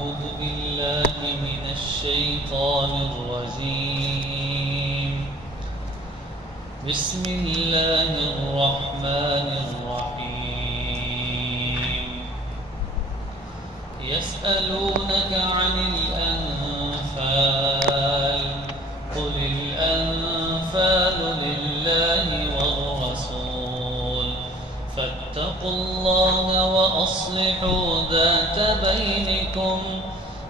أعوذ بالله من الشيطان الرجيم. بسم الله الرحمن الرحيم. يسألونك عن الأنفال قل الأنفال لله والرسول فاتقوا الله وأصلحوا ذات بينكم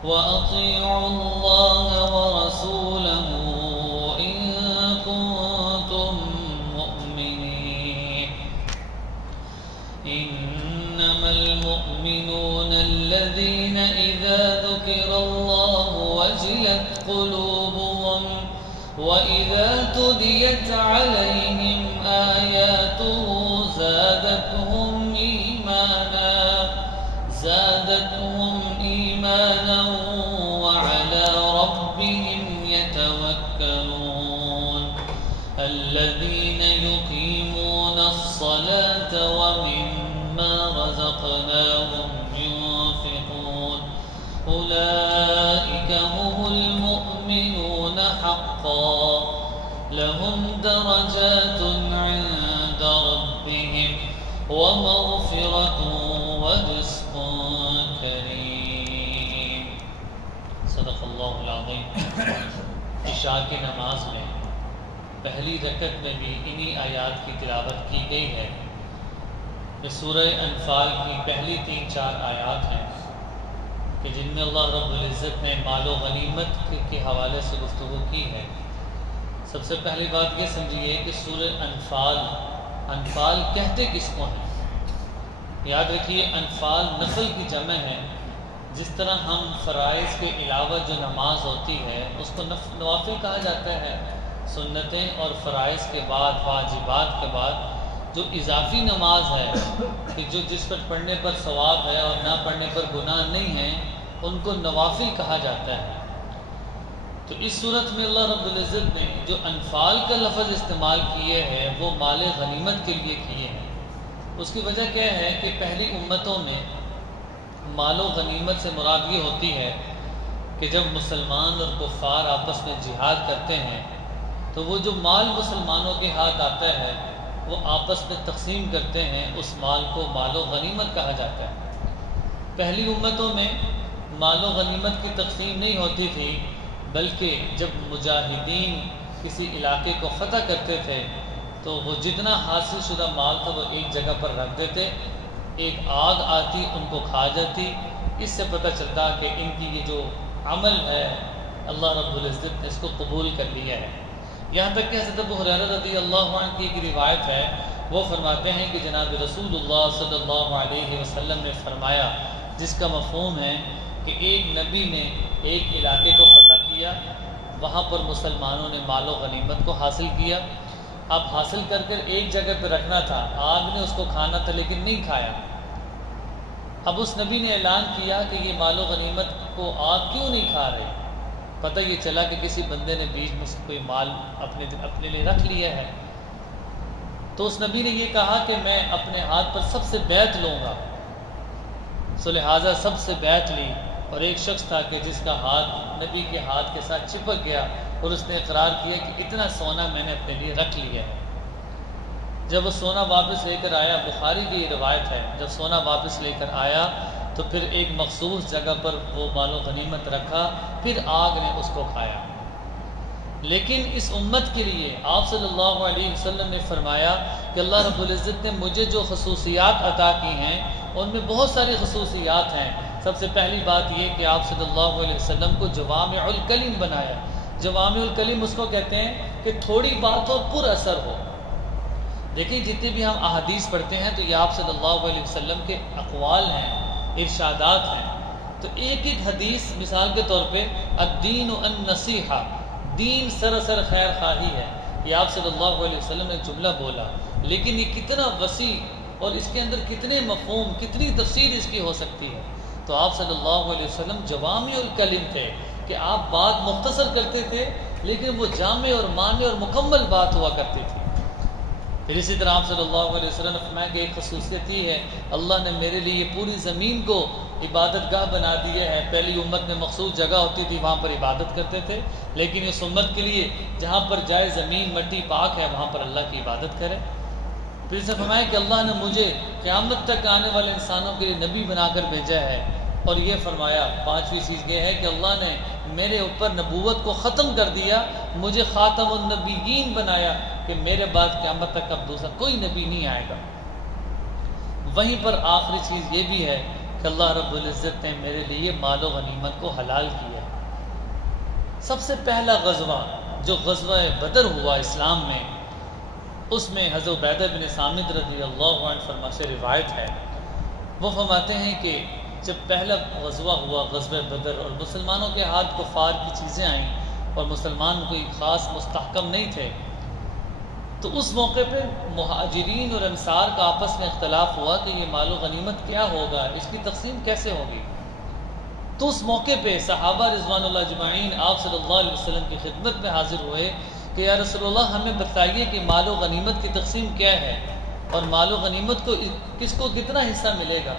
وأطيعوا الله ورسوله إن كنتم مؤمنين. إنما المؤمنون الذين إذا ذكر الله وجلت قلوبهم وإذا تليت عليهم آياته زادتهم إيمانا وعلى ربهم يتوكلون. الذين يقيمون الصلاة ومما رزقناهم ينفقون أولئك هم المؤمنون حقا لهم درجات عند ربهم ومغفرة ورزق کریم. صدق اللہ العظیم. عشاء کی نماز میں پہلی رکعت میں بھی انہی آیات کی تلاوت کی گئی ہے. سورہ انفال کی پہلی 3-4 آیات ہیں کہ جن میں اللہ رب العزت نے مال و غنیمت کے حوالے سے گفتگو کی ہے. سب سے پہلی بات یہ سمجھیے کہ سورہ انفال کہتے کس کو ہیں؟ یاد رکھیے انفال نفل کی جمع ہے. جس طرح ہم فرائض کے علاوہ جو نماز ہوتی ہے اس کو نوافل کہا جاتا ہے. سنتیں اور فرائض کے بعد واجبات کے بعد جو اضافی نماز ہے کہ جو جس پر پڑھنے پر ثواب ہے اور نہ پڑھنے پر گناہ نہیں ہے ان کو نوافل کہا جاتا ہے. تو اس صورت میں اللہ رب العزت نے جو انفال کا لفظ استعمال کیے ہیں وہ مال غنیمت کے لیے کیے ہیں. اس کی وجہ کیا ہے کہ پہلی امتوں میں مال و غنیمت سے مراد یہ ہوتی ہے کہ جب مسلمان اور کفار آپس میں جہاد کرتے ہیں تو وہ جو مال مسلمانوں کے ہاتھ آتا ہے وہ آپس میں تقسیم کرتے ہیں. اس مال کو مال و غنیمت کہا جاتا ہے. پہلی امتوں میں مال و غنیمت کی تقسیم نہیں ہوتی تھی بلکہ جب مجاہدین کسی علاقے کو فتح کرتے تھے تو وہ جتنا حاصل شدہ مال تھا وہ ایک جگہ پر رکھ دیتے. ایک آگ آتی ان کو کھا جاتی. اس سے پتہ چلتا کہ ان کی یہ جو عمل ہے اللہ رب العزت نے اس کو قبول کر لیا ہے. یہاں تک کہ حضرت ابو ہریرہ رضی اللہ عنہ کی ایک روایت ہے. وہ فرماتے ہیں کہ جناب رسول اللہ صلی اللہ علیہ وسلم نے فرمایا جس کا مفہوم ہے کہ ایک نبی نے ایک علاقے کو فتح کیا, وہاں پر مسلمانوں نے مال و غنیمت کو حاصل کیا. اب حاصل کر ایک جگہ پہ رکھنا تھا, آگ نے اس کو کھانا تھا لیکن نہیں کھایا. اب اس نبی نے اعلان کیا کہ یہ مال و غنیمت کو آگ کیوں نہیں کھا رہے. پتہ یہ چلا کہ کسی بندے نے بیچ میں سے کوئی مال اپنے لیے رکھ لیا ہے. تو اس نبی نے یہ کہا کہ میں اپنے ہاتھ پر سب سے بیعت لوں گا. سو لہٰذا سب سے بیعت لی اور ایک شخص تھا کہ جس کا ہاتھ نبی کے ہاتھ کے ساتھ چپک گیا اور اس نے اقرار کیا کہ اتنا سونا میں نے اپنے لیے رکھ لیا ہے. جب وہ سونا واپس لے کر آیا, بخاری کی یہ روایت ہے, جب سونا واپس لے کر آیا تو پھر ایک مخصوص جگہ پر وہ مال و غنیمت رکھا, پھر آگ نے اس کو کھایا. لیکن اس امت کے لیے آپ صلی اللہ علیہ وسلم نے فرمایا کہ اللہ رب العزت نے مجھے جو خصوصیات عطا کی ہیں ان میں بہت ساری خصوصیات ہیں. سب سے پہلی بات یہ کہ آپ صلی اللہ علیہ وسلم کو جوامع الکلم بنایا. جوامع الکلم اس کو کہتے ہیں کہ تھوڑی بات ہو پر اثر ہو. دیکھیں جتنے بھی ہم احادیث پڑھتے ہیں تو یہ آپ صلی اللہ علیہ وسلم کے اقوال ہیں, ارشادات ہیں. تو ایک ایک حدیث مثال کے طور پہ الدین النصیحہ, دین سراسر خیر خواہی ہے, یہ آپ صلی اللہ علیہ وسلم نے جملہ بولا. لیکن یہ کتنا وسیع اور اس کے اندر کتنے مفہوم, کتنی تفسیر اس کی ہو سکتی ہے. تو آپ صلی اللہ علیہ وسلم جوامع الکلم تھے کہ آپ بات مختصر کرتے تھے لیکن وہ جامع اور معنی اور مکمل بات ہوا کرتی تھی. پھر اسی طرح آپ صلی اللہ علیہ وسلم نے فرمایا کہ ایک خصوصیت یہ ہے اللہ نے میرے لیے پوری زمین کو عبادت گاہ بنا دیے ہیں. پہلی امت میں مخصوص جگہ ہوتی تھی، وہاں پر عبادت کرتے تھے، لیکن اس امت کے لیے جہاں پر جائے زمین مٹی پاک ہے وہاں پر اللہ کی عبادت کرے. پھر اسے فرمایا کہ اللہ نے مجھے قیامت تک آنے والے انسانوں کے لیے نبی بنا کر بھیجا ہے. اور یہ فرمایا پانچویں چیز یہ ہے کہ اللہ نے میرے اوپر نبوت کو ختم کر دیا، مجھے خاتم النبیین بنایا کہ میرے بعد قیامت تک اب دوسرا کوئی نبی نہیں آئے گا. وہیں پر آخری چیز یہ بھی ہے کہ اللہ رب العزت نے میرے لیے مال و غنیمت کو حلال کیا. سب سے پہلا غزوہ جو غزوہ بدر ہوا اسلام میں، اس میں حضرت عبیدہ بن صامت رضی اللہ عنہ فرما سے روایت ہے. وہ فرماتے ہیں کہ جب پہلا غزوہ ہوا غزوہ بدر اور مسلمانوں کے ہاتھ کفار کی چیزیں آئیں اور مسلمان کوئی خاص مستحکم نہیں تھے، تو اس موقع پہ مہاجرین اور انصار کا آپس میں اختلاف ہوا کہ یہ مال و غنیمت کیا ہوگا، اس کی تقسیم کیسے ہوگی. تو اس موقع پہ صحابہ رضوان اللہ اجمعین آپ صلی اللہ علیہ وسلم کی خدمت میں حاضر ہوئے کہ یا رسول اللہ ہمیں بتائیے کہ مال و غنیمت کی تقسیم کیا ہے اور مال و غنیمت کو کس کو کتنا حصہ ملے گا.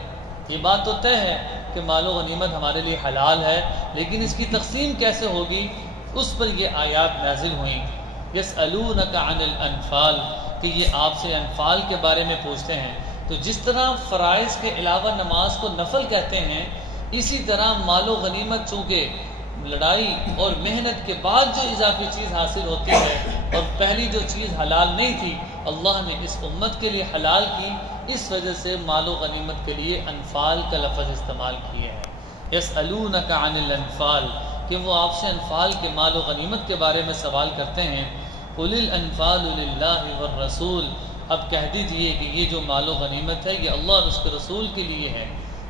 یہ بات تو طے ہے کہ مال و غنیمت ہمارے لیے حلال ہے، لیکن اس کی تقسیم کیسے ہوگی. اس پر یہ آیات نازل ہوئیں یسألونک عن الانفال کہ یہ آپ سے انفال کے بارے میں پوچھتے ہیں. تو جس طرح فرائض کے علاوہ نماز کو نفل کہتے ہیں، اسی طرح مال و غنیمت چونکہ لڑائی اور محنت کے بعد جو اضافی چیز حاصل ہوتی ہے اور پہلی جو چیز حلال نہیں تھی اللہ نے اس امت کے لیے حلال کی، اس وجہ سے مال و غنیمت کے لیے انفال کا لفظ استعمال کیے ہیں. یسألونک عن الانفال کہ وہ آپ سے انفال کے مال و غنیمت کے بارے میں سوال کرتے ہیں. قل الانفال للہ والرسول اب کہہ دیجئے کہ یہ جو مال و غنیمت ہے یہ اللہ اور اس کے رسول کے لیے ہے.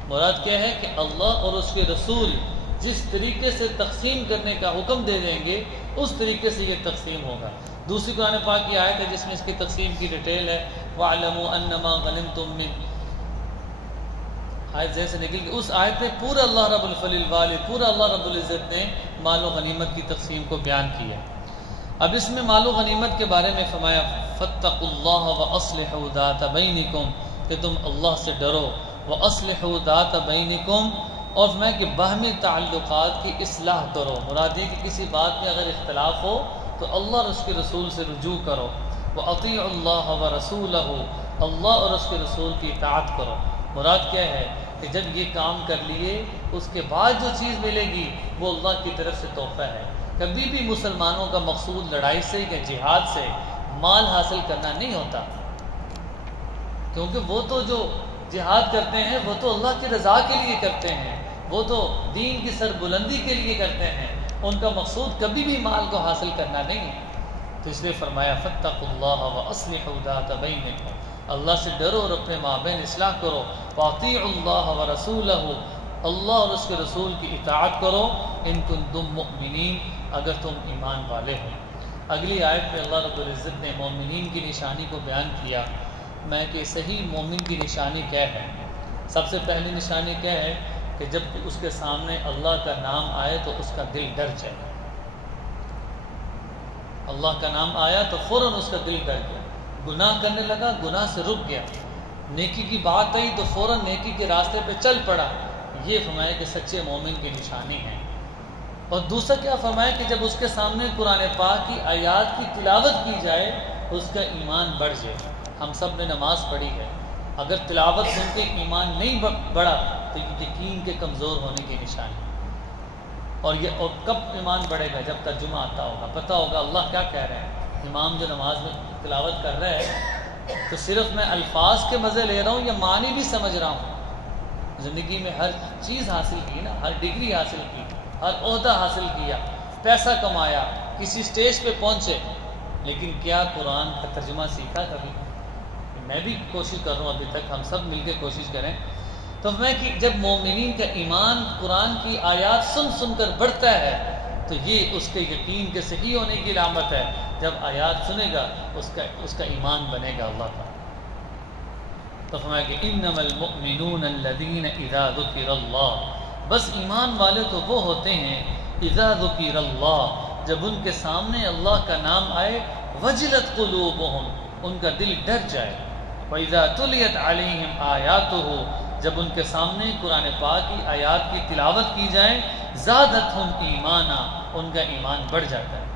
مراد کیا ہے کہ اللہ اور اس کے رسول جس طریقے سے تقسیم کرنے کا حکم دے دیں گے اس طریقے سے یہ تقسیم ہوگا. دوسری قرآن پاک کی آیت ہے جس میں اس کی تقسیم کی ڈیٹیل ہے. وَاعْلَمُوا أَنَّمَا غَنِمْتُم مِّن آیت جیسے نکل گئی. اس آیت میں پورا اللہ رب الفضل الوالد پورا اللہ رب العزت نے مال و غنیمت کی تقسیم کو بیان کیا. اب اس میں مال و غنیمت کے بارے میں فرمایا فَاتَّقُوا اللَّهَ وَأَصْلِحُوا ذَاتَ بَيْنِكُمْ کہ تم اللہ سے ڈرو. وَأَصْلِحُوا ذَاتَ بَيْنِكُمْ اور میں کہ باہمی تعلقات کی اصلاح کرو. مراد یہ کہ کسی بات میں اگر اختلاف ہو تو اللہ اور اس کے رسول سے رجوع کرو. وَأَطِيعُوا اللَّهَ وَرَسُولَهُ اللہ اور اس کے رسول کی اطاعت کرو. مراد کیا ہے کہ جب یہ کام کر لیے اس کے بعد جو چیز ملے گی وہ اللہ کی طرف سے تحفہ ہے. کبھی بھی مسلمانوں کا مقصود لڑائی سے یا جہاد سے مال حاصل کرنا نہیں ہوتا، کیونکہ وہ تو جو جہاد کرتے ہیں وہ تو اللہ کی رضا کے لیے کرتے ہیں، وہ تو دین کی سربلندی کے لیے کرتے ہیں. ان کا مقصود کبھی بھی مال کو حاصل کرنا نہیں ہے. تو اس لیے فرمایا فاتقوا اللہ واصلحوا ذات بینکم اللہ سے ڈرو اور اپنے مابین اصلاح کرو. واطیعوا اللہ ورسولہ اللہ اور اس کے رسول کی اطاعت کرو. ان کنتم مؤمنین اگر تم ایمان والے ہو. اگلی آیت میں اللہ رب العزت نے مومنین کی نشانی کو بیان کیا. میں کہ صحیح مومن کی نشانی کیا ہے؟ سب سے پہلی نشانی کیا ہے کہ جب اس کے سامنے اللہ کا نام آئے تو اس کا دل ڈر جائے. اللہ کا نام آیا تو فوراً اس کا دل ڈر گیا، گناہ کرنے لگا، گناہ سے رک گیا. نیکی کی بات آئی تو فوراً نیکی کے راستے پہ چل پڑا. یہ فرمایا کہ سچے مومن کی نشانی ہے. اور دوسرا کیا فرمایا کہ جب اس کے سامنے قرآن پاک کی آیات کی تلاوت کی جائے اس کا ایمان بڑھ جائے. ہم سب نے نماز پڑھی ہے، اگر تلاوت سن کے ایمان نہیں بڑھا تو یہ یقین کے کمزور ہونے کی نشانی. اور کب ایمان بڑھے گا؟ جب ترجمہ آتا ہوگا، پتہ ہوگا اللہ کیا کہہ رہے ہیں. امام جو نماز میں تلاوت کر رہا ہے تو صرف میں الفاظ کے مزے لے رہا ہوں یا معنی بھی سمجھ رہا ہوں. زندگی میں ہر چیز حاصل کی نا، ہر ڈگری حاصل کی، ہر عہدہ حاصل کیا، پیسہ کمایا، کسی سٹیج پہ پہنچے، لیکن کیا قرآن کا ترجمہ سیکھا کبھی؟ میں بھی کوشش کر رہا ہوں ابھی تک، ہم سب مل کے کوشش کریں. تو میں کہ جب مومنین کا ایمان قرآن کی آیات سن سن کر بڑھتا ہے تو یہ اس کے یقین کے صحیح ہونے کی علامت ہے. جب آیات سنے گا اس کا ایمان بنے گا اللہ کا. تو فرمایا کہ انما المؤمنون الذین اذا ذکر اللہ بس ایمان والے تو وہ ہوتے ہیں اذا ذکر اللہ جب ان کے سامنے اللہ کا نام آئے وجلت قلوبہم ان کا دل ڈر جائے. وَإِذَا تُلِيَتْ عَلَيْهِمْ آيَاتُهُ جب ان کے سامنے قرآن پاک کی آیات کی تلاوت کی جائے زادتہم ایمانا، ان کا ایمان بڑھ جاتا ہے۔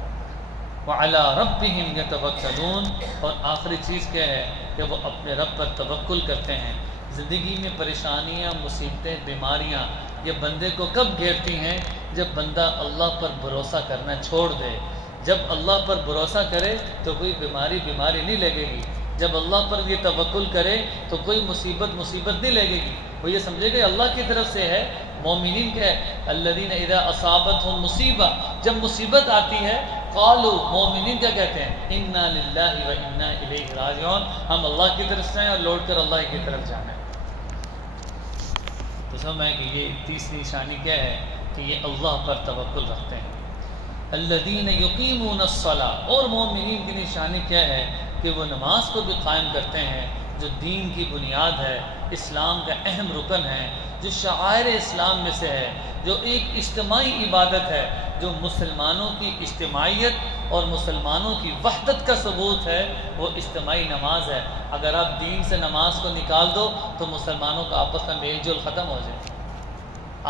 وعلی ربہم یتوکلون، اور آخری چیز کیا ہے کہ وہ اپنے رب پر توکل کرتے ہیں۔ زندگی میں پریشانیاں، مصیبتیں، بیماریاں یہ بندے کو کب گھیرتی ہیں؟ جب بندہ اللہ پر بھروسہ کرنا چھوڑ دے۔ جب اللہ پر بھروسہ کرے تو کوئی بیماری نہیں لگے گی، جب اللہ پر یہ توکل کرے تو کوئی مصیبت نہیں لگے گی، وہ یہ سمجھے گا اللہ کی طرف سے ہے۔ مومنین کے الذین اذا اصابتہم مصیبہ، جب مصیبت آتی ہے قالوا، مومنین کیا کہتے ہیں؟ انا للہ و انا الیہ راجعون، ہم اللہ کی طرف سے ہیں اور لوٹ کر اللہ کی طرف جانا ہے۔ تو سمجھ میں کہ یہ تیسری نشانی کیا ہے کہ یہ اللہ پر توکل رکھتے ہیں۔ الذین یقیمون الصلاۃ، اور مومنین کی نشانی کیا ہے کہ وہ نماز کو بھی قائم کرتے ہیں، جو دین کی بنیاد ہے، اسلام کا اہم رکن ہے، جو شعائر اسلام میں سے ہے، جو ایک اجتماعی عبادت ہے، جو مسلمانوں کی اجتماعیت اور مسلمانوں کی وحدت کا ثبوت ہے، وہ اجتماعی نماز ہے۔ اگر آپ دین سے نماز کو نکال دو تو مسلمانوں کا آپس میں میل جول ختم ہو جائے،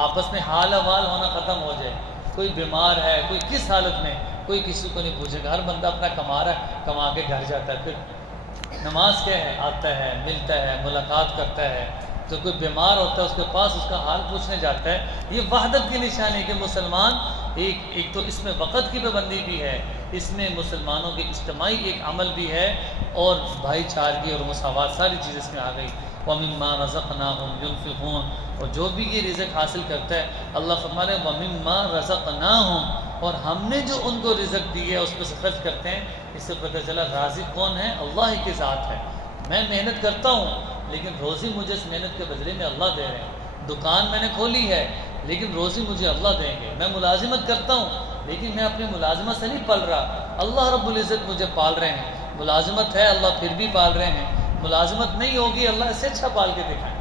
آپس میں حال احوال ہونا ختم ہو جائے۔ کوئی بیمار ہے، کوئی کس حالت میں، کوئی کسی کو نہیں پوچھے گا، ہر بندہ اپنا کما رہا ہے، کما کے گھر جاتا ہے۔ پھر نماز کیا ہے؟ آتا ہے، ملتا ہے، ملاقات کرتا ہے، تو کوئی بیمار ہوتا ہے اس کے پاس اس کا حال پوچھنے جاتا ہے۔ یہ وحدت کی نشانی ہے کہ مسلمان ایک تو اس میں وقت کی پابندی بھی ہے، اس میں مسلمانوں کے اجتماعی ایک عمل بھی ہے، اور بھائی چارگی اور مساوات ساری چیز اس میں آ گئی۔ وَمِمَّا رَزَقْنَاهُمْ يُنْفِقُونَ، اور جو بھی یہ رزق حاصل کرتا ہے اللہ فرما رہے ہیں وَمِمَّا رَزَقْنَاهُمْ، اور ہم نے جو ان کو رزق دی ہے اس پہ سے خرچ کرتے ہیں۔ اس سے پتہ چلا رازق کون ہے؟ اللہ ہی کی ذات ہے۔ میں محنت کرتا ہوں لیکن روزی مجھے اس محنت کے بدلے میں اللہ دے رہے ہیں۔ دکان میں نے کھولی ہے لیکن روزی مجھے اللہ دیں گے۔ میں ملازمت کرتا ہوں لیکن میں اپنی ملازمت سے نہیں پل رہا، اللہ رب العزت مجھے پال رہے ہیں۔ ملازمت ہے اللہ پھر بھی پال رہے ہیں، ملازمت نہیں ہوگی اللہ اس سے اچھا پال کے دکھائیں۔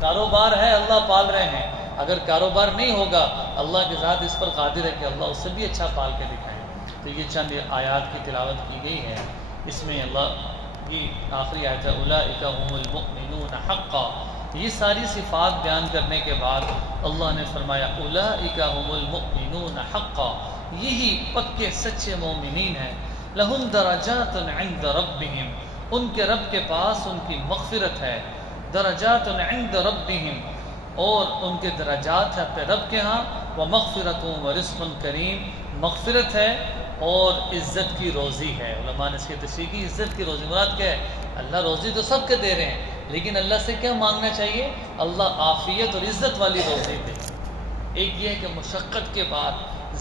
کاروبار ہے اللہ پال رہے ہیں، اگر کاروبار نہیں ہوگا اللہ کے ذات اس پر قادر ہے کہ اللہ اس سے بھی اچھا پال کے دکھائیں۔ تو یہ چند آیات کی تلاوت کی گئی ہے، اس میں اللہ یہ آخری آیت ہے اولئک هم المؤمنون حقا۔ یہ ساری صفات بیان کرنے کے بعد اللہ نے فرمایا اولئک هم المؤمنون حقا، یہی پکے سچے مومنین ہیں۔ لہم درجات عند ربہم، ان کے رب کے پاس ان کی مغفرت ہے۔ درجات عند ربہم، اور ان کے درجات ہیں اپنے رب کے ہاں۔ ومغفرۃ ورزق کریم، مغفرت ہے اور عزت کی روزی ہے۔ علماء نے اس کی تشریح کی، عزت کی روزی مراد کیا ہے؟ اللہ روزی تو سب کے دے رہے ہیں لیکن اللہ سے کیا مانگنا چاہیے؟ اللہ عافیت اور عزت والی روزی دے۔ ایک یہ ہے کہ مشقت کے بعد،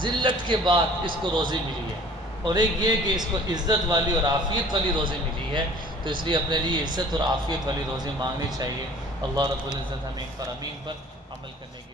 ذلت کے بعد اس کو روزی ملی ہے، اور ایک یہ کہ اس کو عزت والی اور عافیت والی روزی ملی ہے، تو اس لیے اپنے لیے عزت اور عافیت والی روزی مانگنی چاہیے۔ اللہ رب العزت ہمیں فرامین پر عمل کرنے کی